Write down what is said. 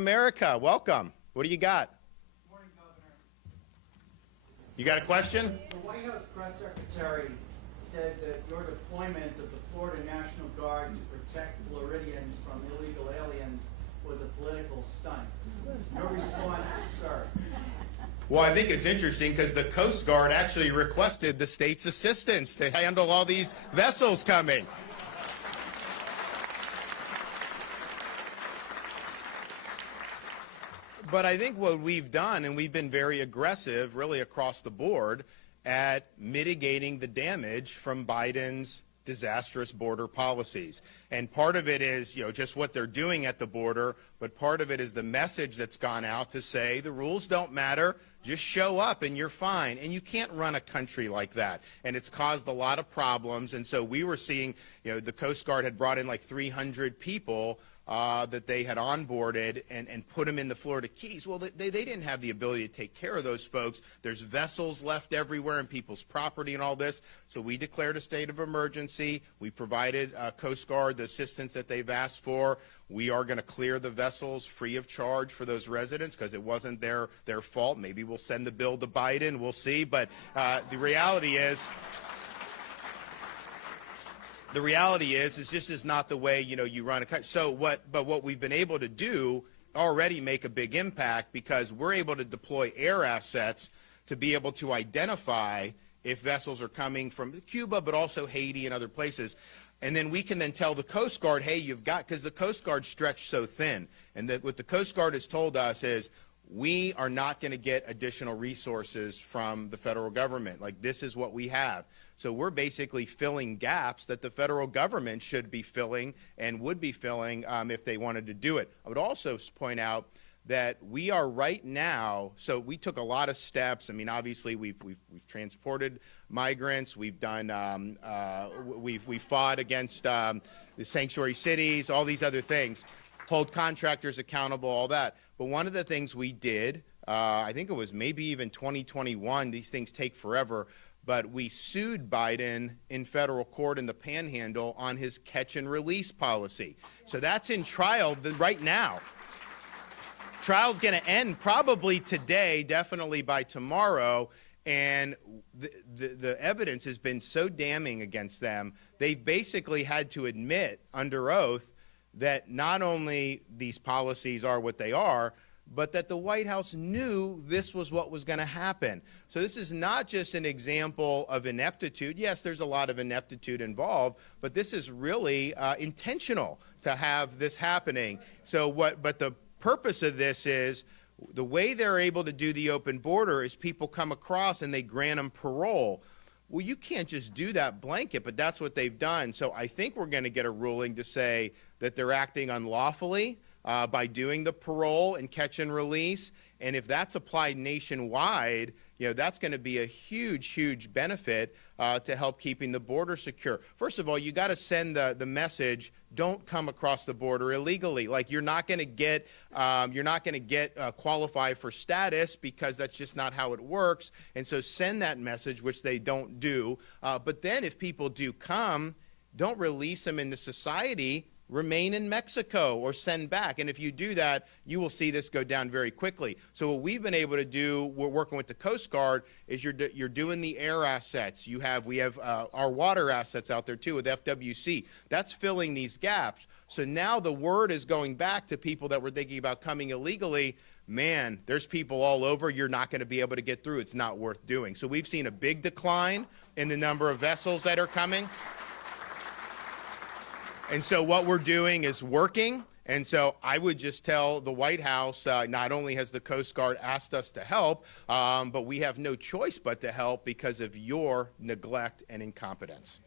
America, welcome. What do you got? Good morning, Governor. You got a question? The White House press secretary said that your deployment of the Florida National Guard to protect Floridians from illegal aliens was a political stunt. Your response, sir? Well, I think it's interesting because the Coast Guard actually requested the state's assistance to handle all these vessels coming. But I think what we've done, and we've been very aggressive really across the board at mitigating the damage from Biden's disastrous border policies. And part of it is, just what they're doing at the border, but part of it is the message that's gone out to say the rules don't matter, just show up and you're fine. And you can't run a country like that. And it's caused a lot of problems. And so we were seeing, the Coast Guard had brought in like 300 people that they had onboarded and put them in the Florida Keys. Well, they didn't have the ability to take care of those folks. There's vessels left everywhere and people's property and all this. So we declared a state of emergency. We provided Coast Guard the assistance that they've asked for. We are going to clear the vessels free of charge for those residents because it wasn't their fault. Maybe we'll send the bill to Biden. We'll see. But the reality is, this just is not the way, you run a country. So what we've been able to do already make a big impact because we're able to deploy air assets to be able to identify if vessels are coming from Cuba, but also Haiti and other places. And then we can then tell the Coast Guard, hey, because the Coast Guard stretched so thin. And what the Coast Guard has told us is, we are not going to get additional resources from the federal government. Like, this is what we have. So we're basically filling gaps that the federal government should be filling and would be filling if they wanted to do it. I would also point out that we are right now, so we took a lot of steps. I mean, obviously, we've transported migrants. We've done, we fought against the sanctuary cities, all these other things, hold contractors accountable, all that. But one of the things we did, I think it was maybe even 2021, these things take forever, but we sued Biden in federal court in the Panhandle on his catch and release policy. So that's in trial right now. Trial's going to end probably today, definitely by tomorrow, and the evidence has been so damning against them, they've basically had to admit under oath that not only these policies are what they are, but that the White House knew this was what was going to happen. So this is not just an example of ineptitude. Yes, there's a lot of ineptitude involved, but this is really intentional to have this happening. But the purpose of this is, the way they're able to do the open border is people come across and they grant them parole. Well, you can't just do that blanket, but that's what they've done. So I think we're going to get a ruling to say that they're acting unlawfully by doing the parole and catch and release. And if that's applied nationwide, that's going to be a huge, huge benefit to help keeping the border secure. First of all, you got to send the message: don't come across the border illegally. Like, you're not going to get qualify for status because that's just not how it works. And so send that message, which they don't do. But then if people do come, don't release them into society. Remain in Mexico or send back. And if you do that, you will see this go down very quickly. So what we've been able to do, we're working with the Coast Guard, is you're doing the air assets. We have our water assets out there too with FWC. That's filling these gaps. So now the word is going back to people that were thinking about coming illegally. Man, there's people all over. You're not going to be able to get through. It's not worth doing. So we've seen a big decline in the number of vessels that are coming. And so what we're doing is working. And so I would just tell the White House, not only has the Coast Guard asked us to help, but we have no choice but to help because of your neglect and incompetence.